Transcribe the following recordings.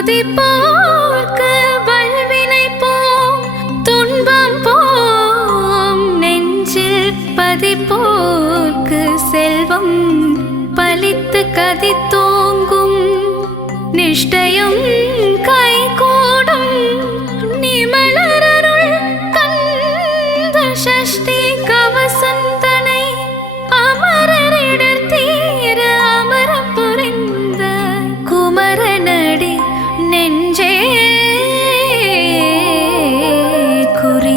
துதிப்போர்க்கு வல்வினை போம் துன்பம் போம் நெஞ்சில் பதிப்போர்க்கு செல்வம் பலித்து கதித்தோங்கும் நிஷ்டையும் கைகூடும் நிமலரருள் கந்த சஷ்டி கவசந்தனை அமரரிடர் தீர அமரம் புரிந்த குமரனடி நெஞ்சே குறி.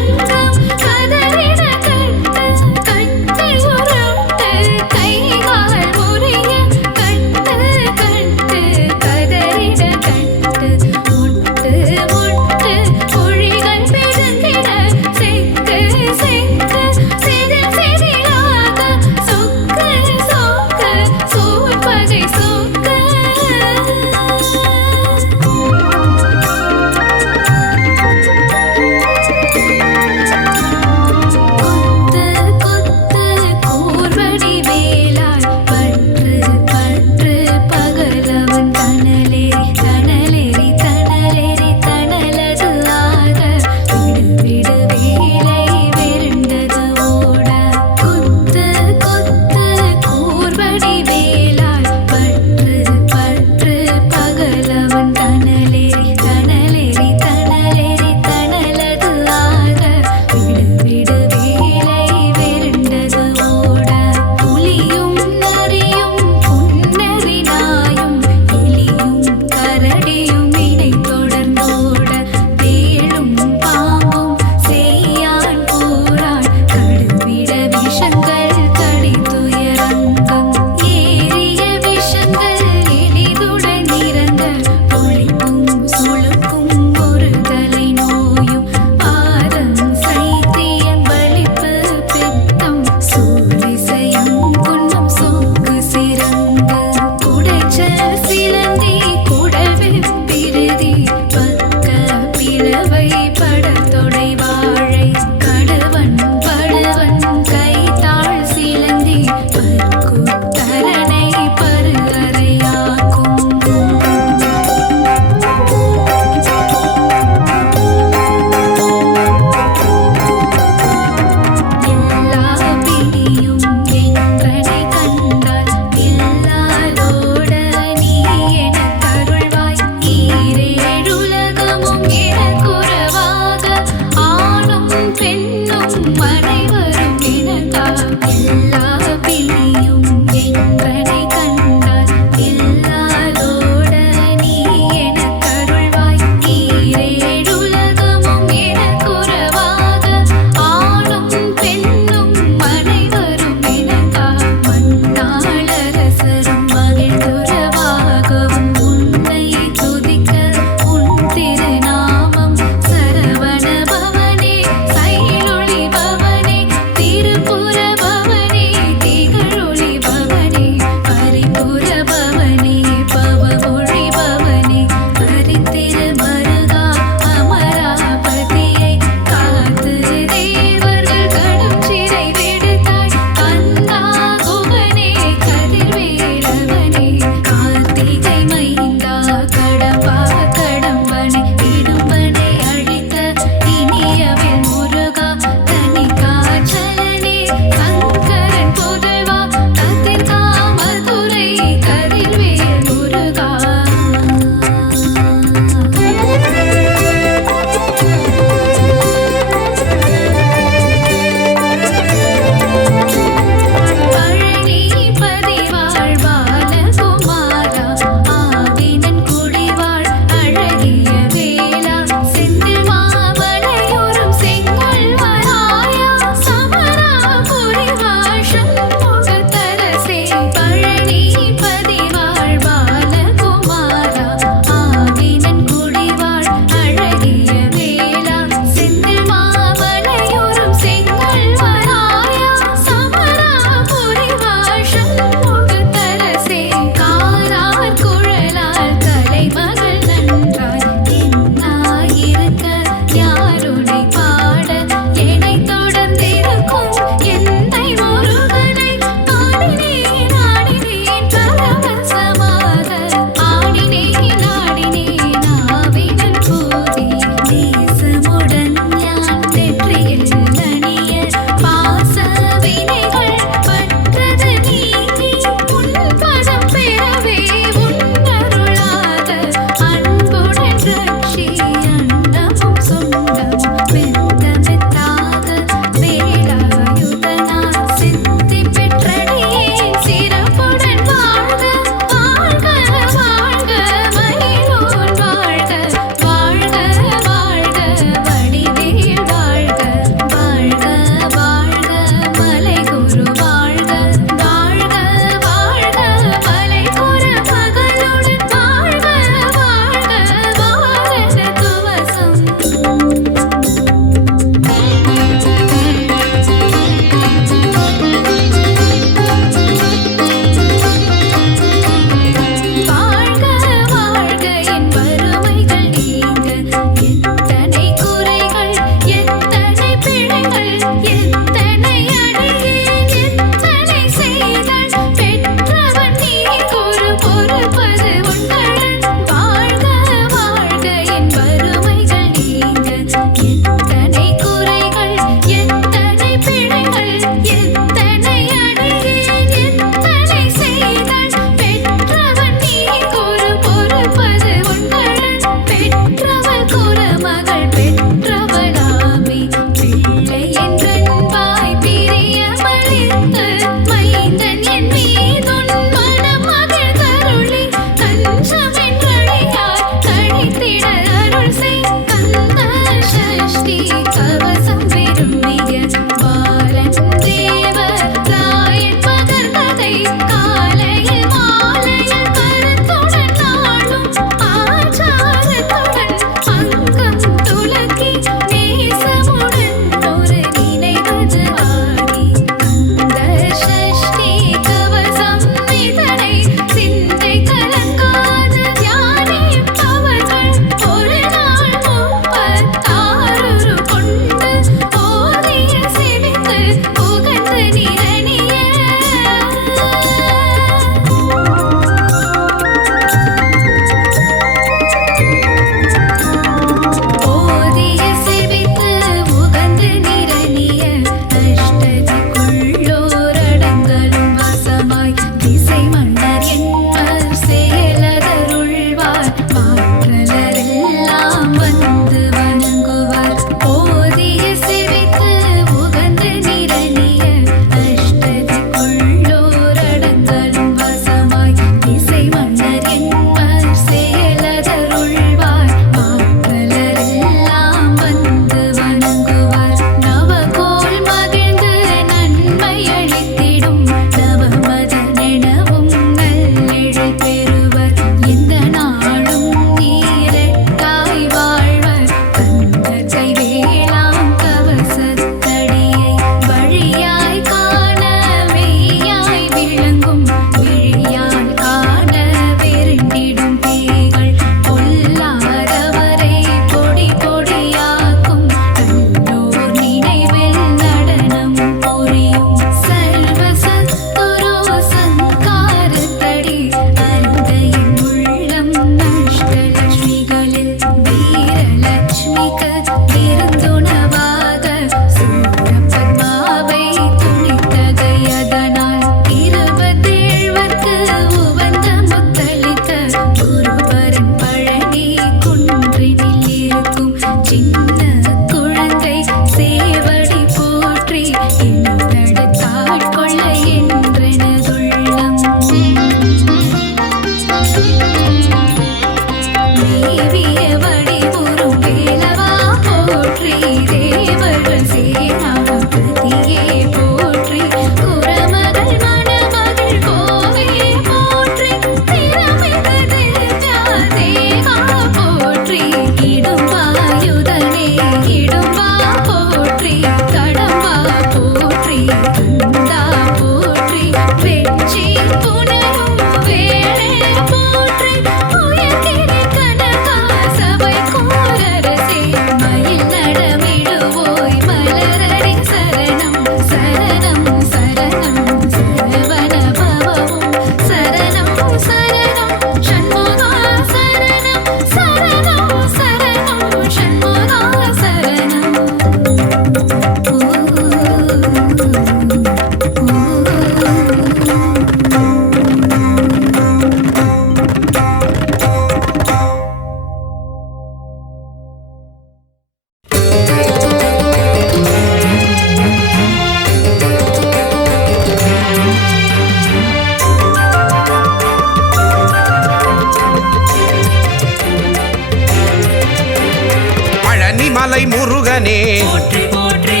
போற்றி போற்றி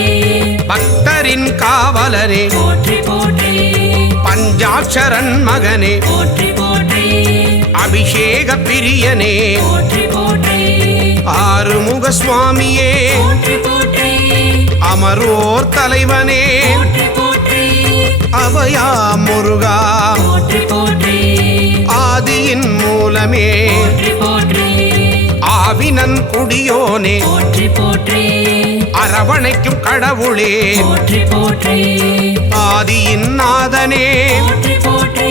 பக்தரின் காவலனே போற்றி போற்றி பஞ்சாட்சரன் மகனே போற்றி போற்றி அபிஷேக பிரியனே போற்றி போற்றி ஆறுமுக சுவாமியே போற்றி போற்றி அமரோர் தலைவனே போற்றி போற்றி அபயா முருகா போற்றி போற்றி ஆதியின் மூலமே போற்றி போற்றி ஆவினன் குடியோனே போற்றி போற்றி அரவணைக்கும் கடவுளே போற்றி போற்றி ஆதியின் நாதனே போற்றி போற்றி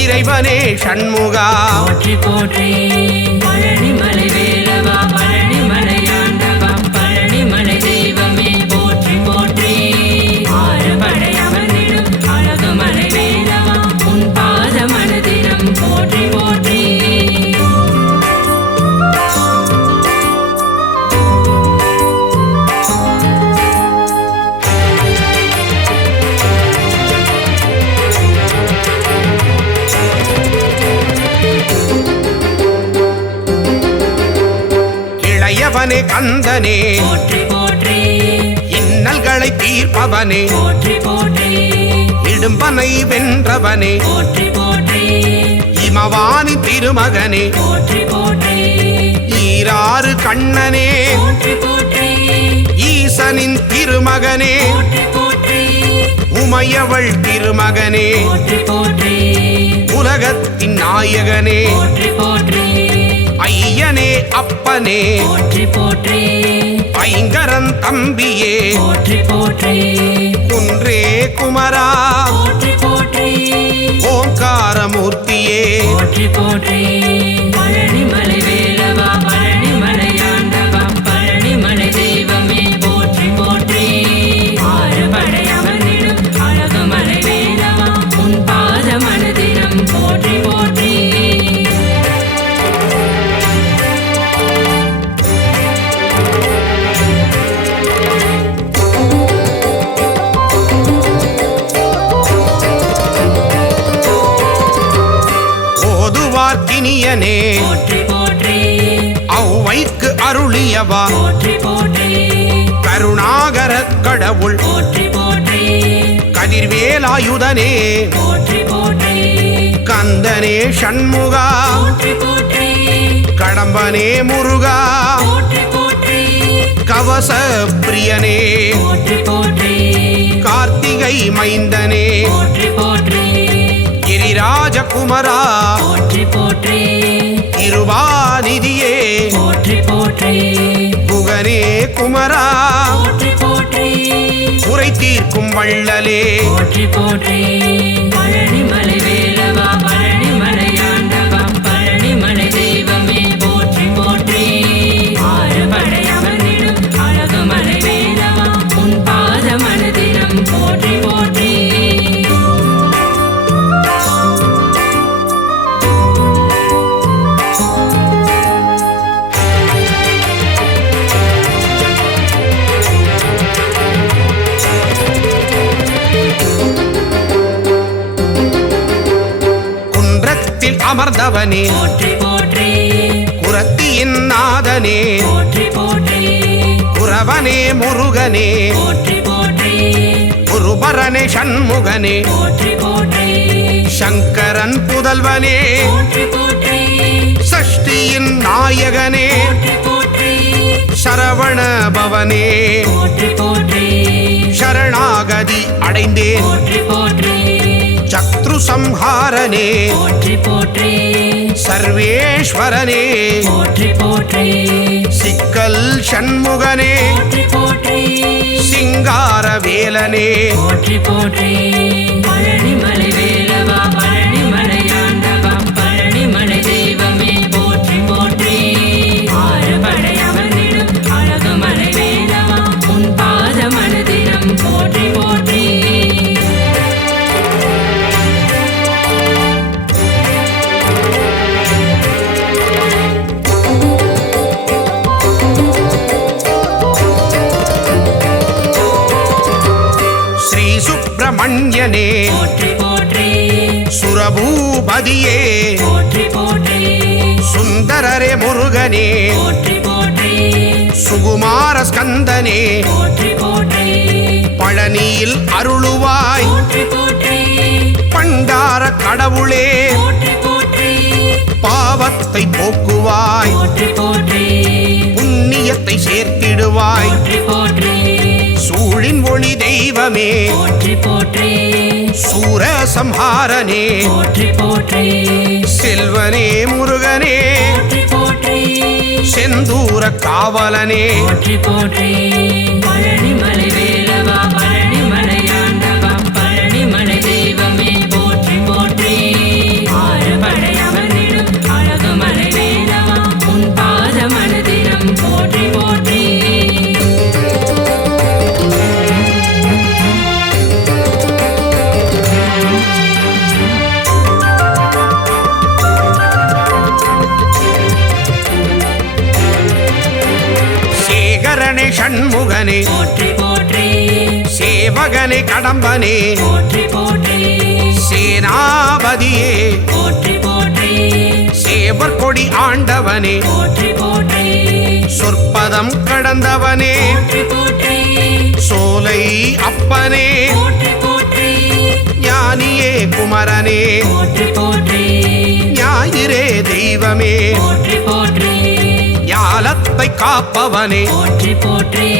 இறைவனே சண்முகா போற்றி போற்றி பழனிமலை வேலவா பழனிமலை ஆண்டவா பழனிமலை தெய்வமே போற்றி போற்றி ஆறுபடை அமர்ந்திடும் அழகுமலை வேலவா உன் பாத மனதிடம் போற்றி போற்றி இளையவனே கந்தனே போற்றி போற்றி இன்னல்களை தீர்ப்பவனே போற்றி போற்றி இடும்பனை வென்றவனே போற்றி போற்றி இமவானி திருமகனே போற்றி போற்றி ஈராறு கண்ணனே போற்றி போற்றி ஈசனின் திருமகனே போற்றி போற்றி உமையவள் திருமகனே போற்றி போற்றி உலகத்தின் நாயகனே போற்றி போற்றி ஐயனே அப்பனே போற்றி போற்றி ஐங்கரன் தம்பியே போற்றி போற்றி குன்றே குமரா போற்றி போற்றி ஓங்காரமூர்த்தியே போற்றி போற்றி பழனிமலை வேலவா பழனிமலை ஆண்டவா பழனிமலை தெய்வமே போற்றி போற்றி ஆறுபடை அமர்ந்திடும் அழகுமலை வேலவா உன் பாத மனதிடம் போற்றி போற்றி ஓதுவார்க்கினியனே போற்றி போற்றி ஔவைக்கு அருளியவா போற்றி போற்றி கருணாகர கடவுள் போற்றி போற்றி கதிர்வேலாயுதனே போற்றி போற்றி கந்தனே சண்முகா போற்றி போற்றி கடம்பனே முருகா போற்றி போற்றி கவச பிரியனே போற்றி போற்றி கார்த்திகை மைந்தனே போற்றி போற்றி கிரிராஜகுமரா போற்றி போற்றி இருவாநிதியே போற்றி போற்றி புகனே குமரா போற்றி போற்றி குறை தீர்க்கும் வள்ளலே போற்றி போற்றி பழனிமலை வேலவா பழனிமலை ஆண்டவா பழனிமலை தெய்வமே போற்றி போற்றி ஆறுபடை அமர்ந்திடும் அழகுமலை வேலவா உன் பாத மனதிடம் போற்றி போற்றி குன்றத்தில் அமர்ந்தவனே போற்றி போற்றி குரத்தியின் நாதனே போற்றி போற்றி குரவனே முருகனே போற்றி போற்றி குருபரனே சண்முகனே போற்றி போற்றி சங்கரன் புதல்வனே போற்றி போற்றி சஷ்டியின் நாயகனே போற்றி போற்றி சரவண பவனே போற்றி போற்றி சரணாகதி அடைந்தேன் போற்றி போற்றி சத்ரு சம்ஹாரனே போற்றி போற்றி சர்வேஸ்வரனே போற்றி போற்றி சிக்கல் சண்முகனே போற்றி போற்றி சிங்கார வேலனே போற்றி போற்றி பழனிமலை வேலவா பழனிமலை ஆண்டவா பழனிமலை தெய்வமே போற்றி போற்றி ஆறுபடை அமர்ந்திடும் அழகுமலை வேலவா உன் பாத மனதிடம் போற்றி போற்றி ஸ்ரீ சுப்பிரமணியனே போற்றி போற்றி சுரபூபதியே போற்றி போற்றி சுந்தரரே முருகனே போற்றி போற்றி சுகுமார ஸ்கந்தனே போற்றி போற்றி பழனியில் அருளுவாய் போற்றி போற்றி பண்டார கடவுளே போற்றி போற்றி பாவத்தை போக்குவாய் போற்றி போற்றி புண்ணியத்தை சேர்த்திடுவாய் போற்றி போற்றி சூழின் ஒளி தெய்வமே போற்றி போற்றி சூர சம்ஹாரனே போற்றி போற்றி செல்வனே முருகனே போற்றி போற்றி செந்தூர காவலனே போற்றி போற்றி பழனிமலை வேலவா பழனிமலையாண்டவா பழனிமலை தெய்வமே போற்றி போற்றி ஆறுபடை அமர்ந்திடும் அழகுமலை வேலவா உன் பாத மனதினம் போற்றி போற்றி சேகரனே ஷண்முகனே போற்றி போற்றி சேவகனே கடம்பனே போற்றி போற்றி சேனாபதியே போற்றி போற்றி சேவர் கொடி ஆண்டவனே போற்றி போற்றி சொற்பதம் கடந்தவனே போற்றி போற்றி சோலை அப்பனே போற்றி போற்றி ஞானியே குமரனே போற்றி போற்றி ஞாயிறே தெய்வமே போற்றி போற்றி ஞாலத்தை காப்பவனே போற்றி போற்றி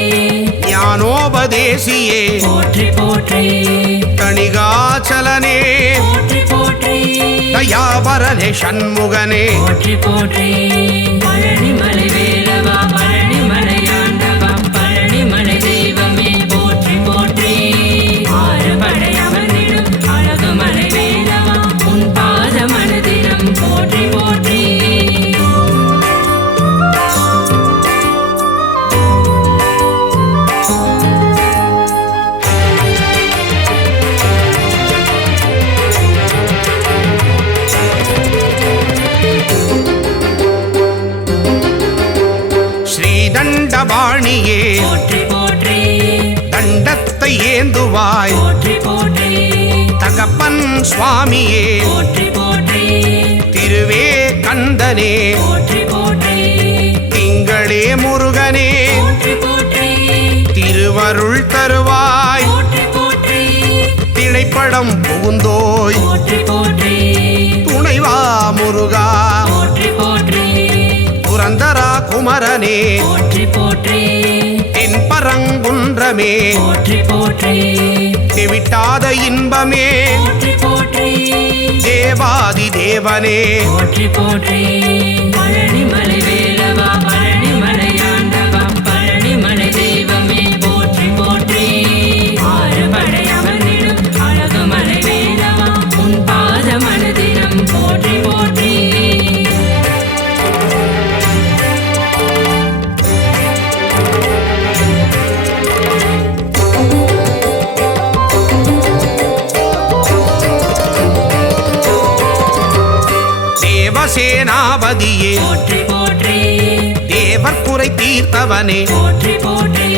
ஞானோபதேசியே போற்றி போற்றி கணிகாச்சலனே போற்றி போற்றி தயாபரனே ஷண்முகனே போற்றி போற்றி பழனிமலை வேலவா பழனிமலையாண்டவா பழனிமலை தெய்வமே போற்றி போற்றி ஆறுபடை அமர்ந்திடும் அழகுமலை வேலவா உன் பாத மனதினம் போற்றி போற்றி ஸ்ரீதண்டபாணியே போற்றி போற்றி தண்டத்தை ஏந்துவாய் போற்றி போற்றி தகப்பன் சுவாமியே போற்றி போற்றி திருவே கந்தனே போற்றி போற்றி திங்களே முருகனே போற்றி போற்றி திருவருள் தருவாய் போற்றி போற்றி திணைப்படம் புகுந்தோய் போற்றி போற்றி துணைவா முருகா போற்றி போற்றி புரந்தரா குமரனே போற்றி போற்றி தென் பரங்குன்றமே போற்றி போற்றி தெவிட்டாத இன்பமே போற்றி போற்றி தேவாதி தேவனே போற்றி போற்றி பழனிமலை வேலவா பழனிமலையாண்டவா பழனிமலை தெய்வமே போற்றி போற்றி ஆறுபடை அமர்ந்திடும் அழகுமலை வேலவா உன் பாத மனதினம் போற்றி போற்றி தேவசேனாபதியே போற்றி போற்றி தேவர் குறை தீர்த்தவனே போற்றி போற்றி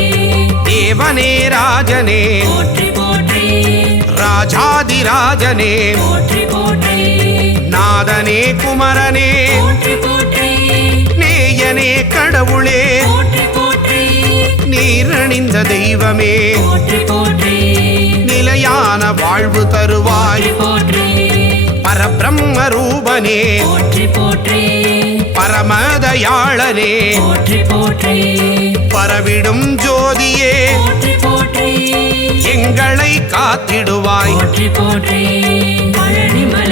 தேவனே ராஜனே போற்றி போற்றி ராஜாதிராஜனே போற்றி போற்றி நாதனே குமரனே போற்றி போற்றி நேயனே கடவுளே போற்றி போற்றி நீரணிந்த தெய்வமே போற்றி போற்றி நிலையான வாழ்வு தருவாய் போற்றி பரபிரம்ம ரூபனே போற்றி போற்றி பரமதயாளனே போற்றி போற்றி பரவிடும் ஜோதியே போற்றி போற்றி எங்களை காத்திடுவாய் போற்றி போற்றி பழனிமலை